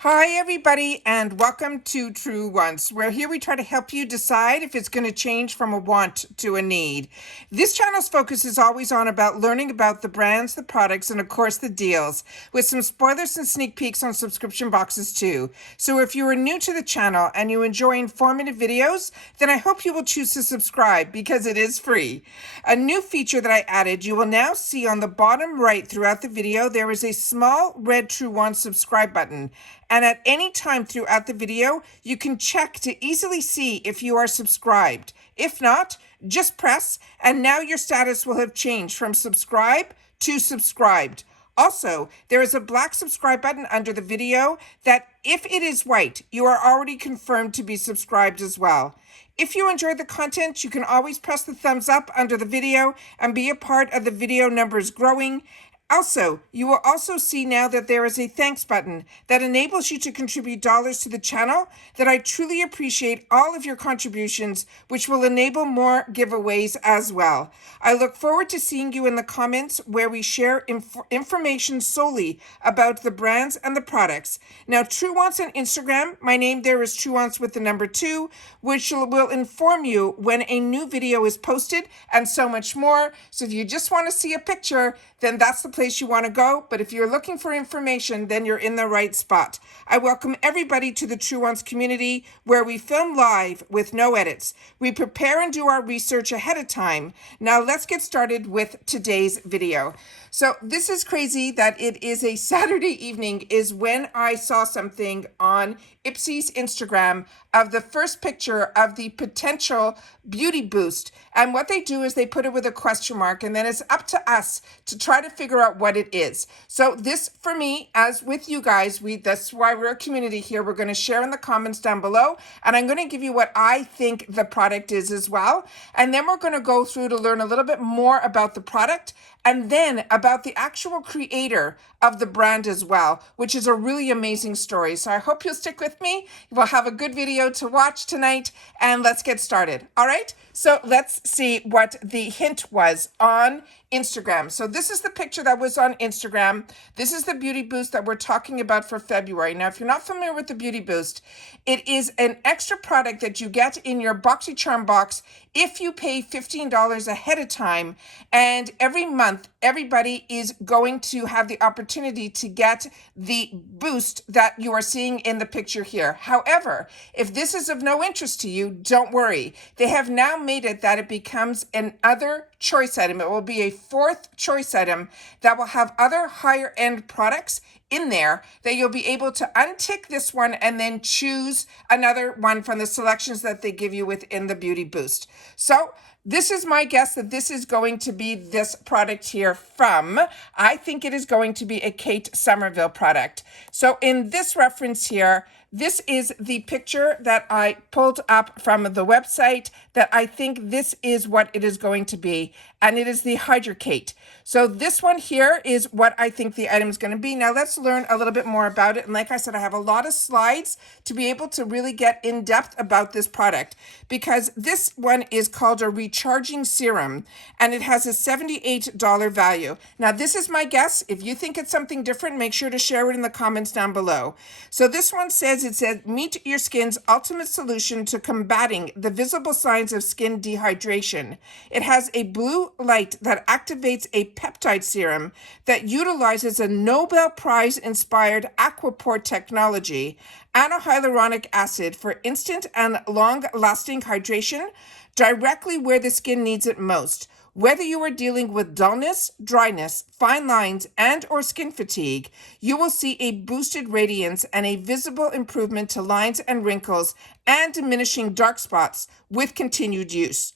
Hi, everybody, and welcome to Truewants, where here we try to help you decide if it's going to change from a want to a need. This channel's focus is always on about learning about the brands, the products, and of course the deals, with some spoilers and sneak peeks on subscription boxes too. So if you are new to the channel and you enjoy informative videos, then I hope you will choose to subscribe because it is free. A new feature that I added, you will now see on the bottom right throughout the video, there is a small red Truewants subscribe button. And at any time throughout the video, you can check to easily see if you are subscribed. If not, just press, and now your status will have changed from subscribe to subscribed. Also, there is a black subscribe button under the video that, if it is white, you are already confirmed to be subscribed as well. If you enjoyed the content, you can always press the thumbs up under the video and be a part of the video numbers growing. Also, you will also see now that there is a thanks button that enables you to contribute dollars to the channel. That I truly appreciate all of your contributions, which will enable more giveaways as well. I look forward to seeing you in the comments where we share information solely about the brands and the products. Now, Truewants on Instagram, my name there is Truewants with the number 2, which will inform you when a new video is posted and so much more. So if you just want to see a picture, then that's the place you want to go. But if you're looking for information, then you're in the right spot. I welcome everybody to the Truewants community, where we film live with no edits. We prepare and do our research ahead of time. Now let's get started with today's video. So this is crazy that it is a Saturday evening is when I saw something on IPSY's Instagram of the first picture of the potential beauty boost. And what they do is they put it with a question mark, and then it's up to us to try to figure out what it is. So this, for me, as with you guys, that's why we're a community here. We're going to share in the comments down below, and I'm going to give you what I think the product is as well. And then we're going to go through to learn a little bit more about the product, and then about the actual creator of the brand as well, which is a really amazing story. So I hope you'll stick with me. We'll have a good video to watch tonight, and let's get started. All right, so let's see what the hint was on Instagram. So this is the picture that was on Instagram. This is the beauty boost that we're talking about for February. Now, if you're not familiar with the beauty boost, it is an extra product that you get in your Boxycharm box if you pay $15 ahead of time. And every month, everybody is going to have the opportunity to get the boost that you are seeing in the picture here. However, if this is of no interest to you, don't worry. They have now made it that it becomes an other choice item. It will be a fourth choice item that will have other higher end products in there that you'll be able to untick this one and then choose another one from the selections that they give you within the beauty boost. So this is my guess that this is going to be this product here from, I think it is going to be a Kate Somerville product. So in this reference here, this is the picture that I pulled up from the website that I think this is what it is going to be. And it is the Hydrating. So this one here is what I think the item is going to be. Now let's learn a little bit more about it. And like I said, I have a lot of slides to be able to really get in depth about this product, because this one is called a recharging serum and it has a $78 value. Now this is my guess. If you think it's something different, make sure to share it in the comments down below. So this one says, it says, meet your skin's ultimate solution to combating the visible signs of skin dehydration. It has a blue light that activates a peptide serum that utilizes a Nobel Prize inspired Aquaport technology, hyaluronic acid for instant and long-lasting hydration directly where the skin needs it most. Whether you are dealing with dullness, dryness, fine lines, and or skin fatigue, you will see a boosted radiance and a visible improvement to lines and wrinkles and diminishing dark spots with continued use.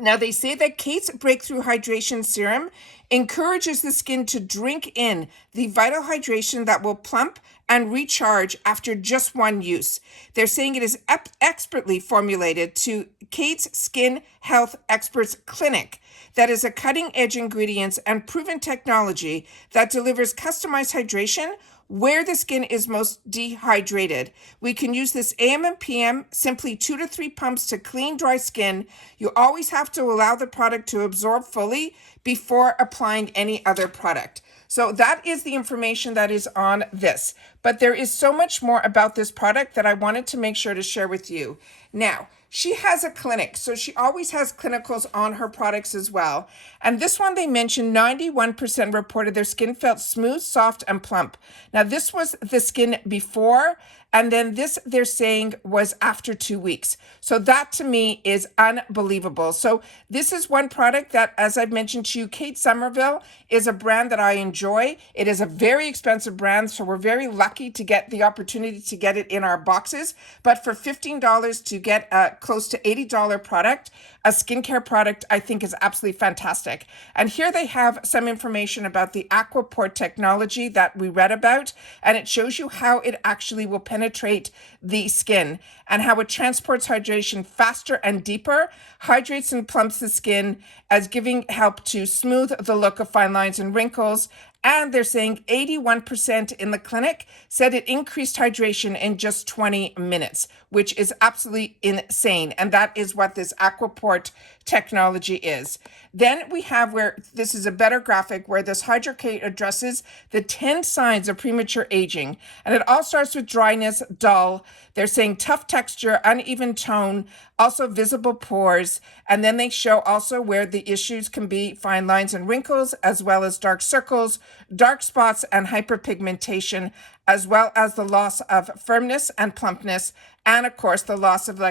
Now, they say that Kate's Breakthrough Hydration Serum encourages the skin to drink in the vital hydration that will plump and recharge after just one use. They're saying it is expertly formulated to Kate's Skin Health Experts Clinic. That is a cutting-edge ingredients and proven technology that delivers customized hydration where the skin is most dehydrated. We can use this AM and PM, simply 2 to 3 pumps to clean dry skin. You always have to allow the product to absorb fully before applying any other product. So that is the information that is on this. But there is so much more about this product that I wanted to make sure to share with you. Now, she has a clinic, so she always has clinicals on her products as well. And this one, they mentioned 91% reported their skin felt smooth, soft, and plump. Now, this was the skin before, and then this they're saying was after 2 weeks. So that to me is unbelievable. So this is one product that, as I've mentioned to you, Kate Somerville is a brand that I enjoy. It is a very expensive brand, so we're very lucky to get the opportunity to get it in our boxes. But for $15 to get a close to $80 product, a skincare product, I think is absolutely fantastic. And here they have some information about the Aquaport technology that we read about, and it shows you how it actually will penetrate the skin and how it transports hydration faster and deeper, hydrates and plumps the skin as giving help to smooth the look of fine lines and wrinkles. And they're saying 81% in the clinic said it increased hydration in just 20 minutes, which is absolutely insane. And that is what this Aquaport technology is. Then we have where this is a better graphic where this Hydrate addresses the 10 signs of premature aging. And it all starts with dryness, dull. They're saying tough texture, uneven tone, also visible pores. And then they show also where the issues can be fine lines and wrinkles, as well as dark circles, dark spots, and hyperpigmentation, as well as the loss of firmness and plumpness, and of course, the loss of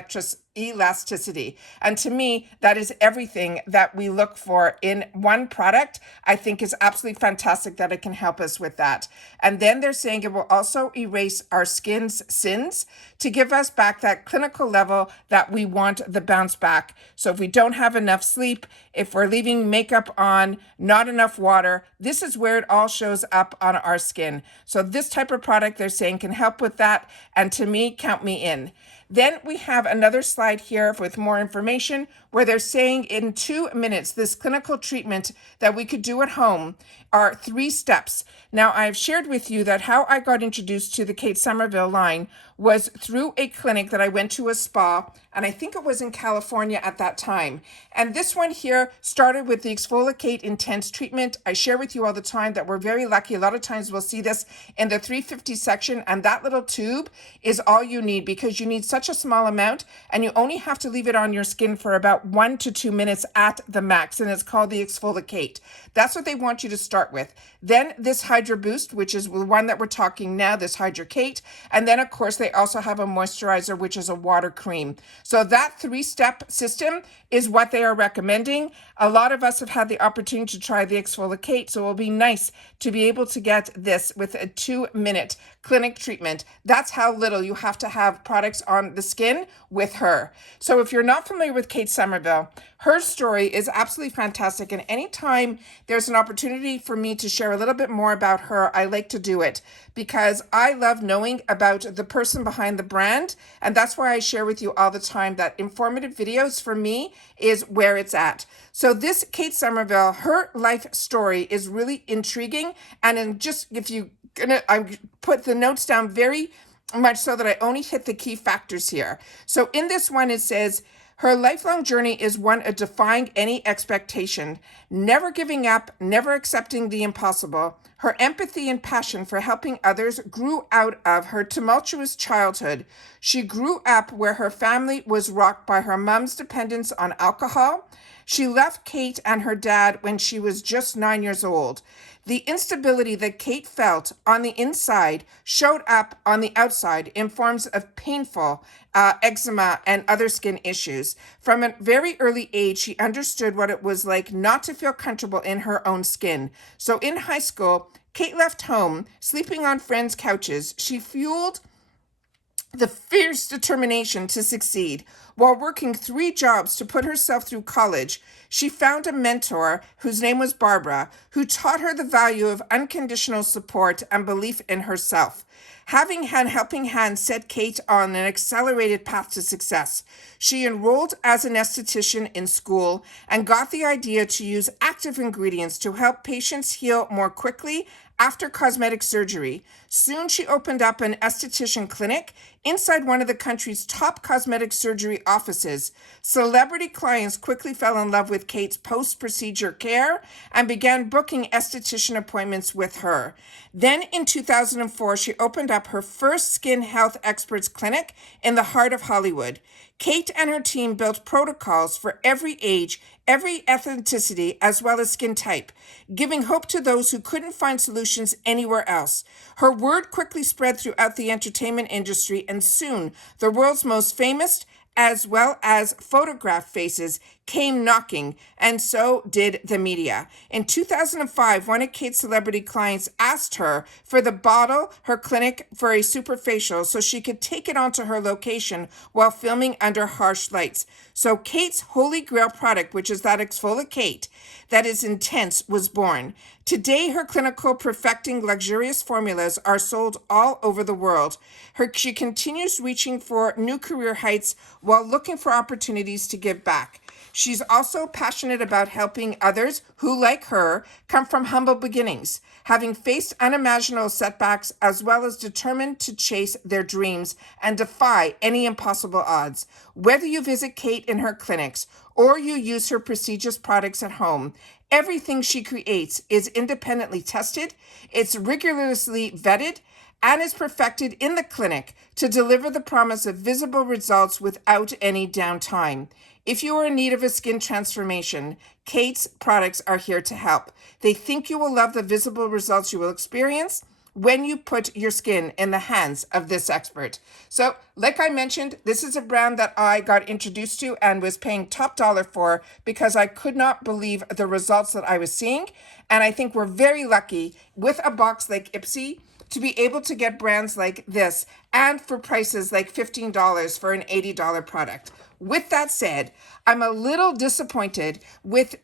elasticity. And to me, that is everything that we look for in one product. I think is absolutely fantastic that it can help us with that. And then they're saying it will also erase our skin's sins to give us back that clinical level that we want the bounce back. So if we don't have enough sleep, if we're leaving makeup on, not enough water, this is where it all shows up on our skin. So this type of product they're saying can help with that. And to me, count me in. Then we have another slide here with more information where they're saying in 2 minutes, this clinical treatment that we could do at home are 3 steps. Now, I've shared with you that how I got introduced to the Kate Somerville line was through a clinic that I went to, a spa, and I think it was in California at that time. And this one here started with the Exfoliate Intense treatment. I share with you all the time that we're very lucky. A lot of times we'll see this in the 350 section, and that little tube is all you need because you need such a small amount, and you only have to leave it on your skin for about 1 to 2 minutes at the max, and it's called the Exfoliate. That's what they want you to start with. Then this Hydra Boost, which is the one that we're talking now, this Hydrate. And then, of course, they also have a moisturizer, which is a water cream. So that 3-step system is what they are recommending. A lot of us have had the opportunity to try the Exfoliate, so it will be nice to be able to get this with a 2-minute clinic treatment. That's how little you have to have products on the skin with her. So if you're not familiar with Kate Somerville, her story is absolutely fantastic. And anytime there's an opportunity for me to share a little bit more about her, I like to do it because I love knowing about the person behind the brand. And that's why I share with you all the time that informative videos for me is where it's at. So this Kate Somerville, her life story is really intriguing. And I put the notes down very much so that I only hit the key factors here. So in this one, it says, her lifelong journey is one of defying any expectation, never giving up, never accepting the impossible. Her empathy and passion for helping others grew out of her tumultuous childhood. She grew up where her family was rocked by her mom's dependence on alcohol. She left Kate and her dad when she was just 9 years old. The instability that Kate felt on the inside showed up on the outside in forms of painful eczema and other skin issues. From a very early age, she understood what it was like not to feel comfortable in her own skin. So in high school, Kate left home, sleeping on friends' couches. She fueled the fierce determination to succeed. While working 3 jobs to put herself through college, she found a mentor whose name was Barbara, who taught her the value of unconditional support and belief in herself. Having had helping hands set Kate on an accelerated path to success. She enrolled as an esthetician in school and got the idea to use active ingredients to help patients heal more quickly after cosmetic surgery. Soon she opened up an esthetician clinic inside one of the country's top cosmetic surgery offices. Celebrity clients quickly fell in love with Kate's post-procedure care and began booking esthetician appointments with her. Then in 2004, she opened up her first skin health experts clinic in the heart of Hollywood. Kate and her team built protocols for every age, every ethnicity, as well as skin type, giving hope to those who couldn't find solutions anywhere else. Her word quickly spread throughout the entertainment industry, and soon the world's most famous as well as photograph faces came knocking, and so did the media. In 2005, one of Kate's celebrity clients asked her for the bottle her clinic for a superfacial so she could take it onto her location while filming under harsh lights. So Kate's Holy Grail product, which is that exfoliate that is intense, was born. Today, her clinical perfecting luxurious formulas are sold all over the world. She continues reaching for new career heights while looking for opportunities to give back. She's also passionate about helping others who, like her, come from humble beginnings, having faced unimaginable setbacks, as well as determined to chase their dreams and defy any impossible odds. Whether you visit Kate in her clinics or you use her prestigious products at home, everything she creates is independently tested, it's rigorously vetted, and is perfected in the clinic to deliver the promise of visible results without any downtime. If you are in need of a skin transformation, Kate's products are here to help. They think you will love the visible results you will experience when you put your skin in the hands of this expert. So, like I mentioned, this is a brand that I got introduced to and was paying top dollar for because I could not believe the results that I was seeing. And I think we're very lucky with a box like IPSY to be able to get brands like this and for prices like $15 for an $80 product. With that said, I'm a little disappointed with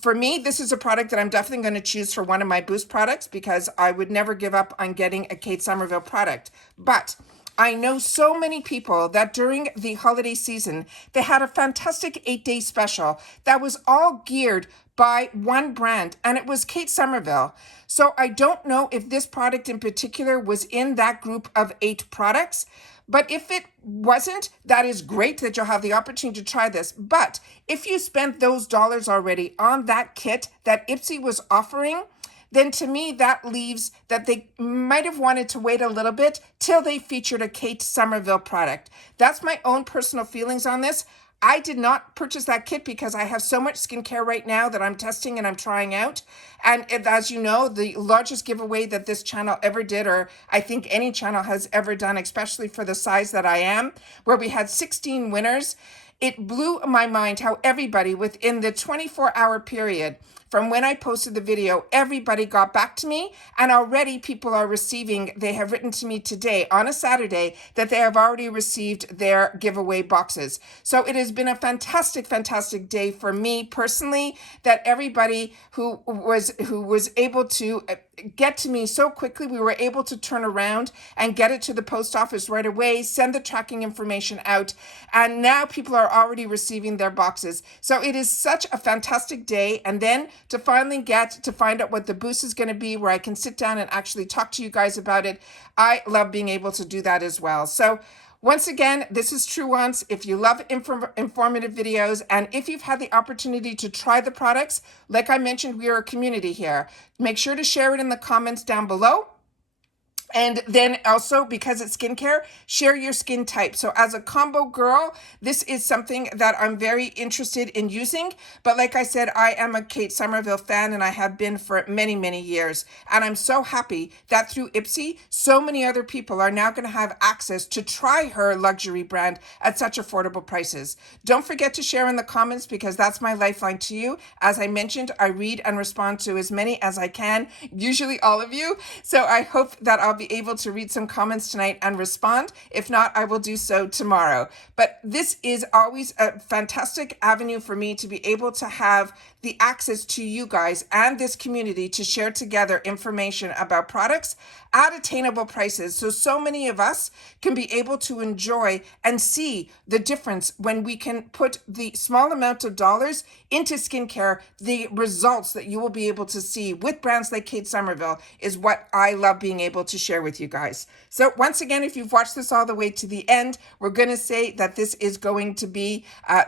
for me, this is a product that I'm definitely going to choose for one of my Boost products because I would never give up on getting a Kate Somerville product. But I know so many people that during the holiday season, they had a fantastic 8-day special that was all geared by one brand, and it was Kate Somerville. So I don't know if this product in particular was in that group of 8 products, but if it wasn't, that is great that you'll have the opportunity to try this. But if you spent those dollars already on that kit that IPSY was offering, then to me that leaves that they might have wanted to wait a little bit till they featured a Kate Somerville product. That's my own personal feelings on this. I did not purchase that kit because I have so much skincare right now that I'm testing and I'm trying out. And as you know, the largest giveaway that this channel ever did, or I think any channel has ever done, especially for the size that I am, where we had 16 winners, it blew my mind how everybody within the 24-hour period from when I posted the video, everybody got back to me, and already people are receiving, they have written to me today on a Saturday that they have already received their giveaway boxes. So it has been a fantastic, fantastic day for me personally, that everybody who was able to get to me so quickly, we were able to turn around and get it to the post office right away, send the tracking information out, and now people are already receiving their boxes. So it is such a fantastic day. And then to finally get to find out what the boost is going to be, where I can sit down and actually talk to you guys about it, I love being able to do that as well. So once again, this is Truewants. If you love informative videos, and if you've had the opportunity to try the products, like I mentioned, we are a community here. Make sure to share it in the comments down below. And then also, because it's skincare, share your skin type. So as a combo girl, this is something that I'm very interested in using. But like I said, I am a Kate Somerville fan, and I have been for many, many years. And I'm so happy that through IPSY, so many other people are now going to have access to try her luxury brand at such affordable prices. Don't forget to share in the comments, because that's my lifeline to you. As I mentioned, I read and respond to as many as I can, usually all of you. So I hope that I'll be able to read some comments tonight and respond. If not, I will do so tomorrow. But this is always a fantastic avenue for me to be able to have the access to you guys and this community to share together information about products at attainable prices. So many of us can be able to enjoy and see the difference when we can put the small amount of dollars into skincare. The results that you will be able to see with brands like Kate Somerville is what I love being able to share with you guys. So once again, if you've watched this all the way to the end, we're going to say that this is going to be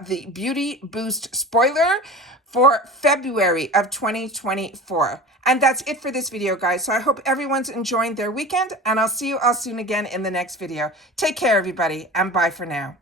the Beauty Boost spoiler for February of 2024. And that's it for this video, guys. So I hope everyone's enjoying their weekend, and I'll see you all soon again in the next video. Take care, everybody, and bye for now.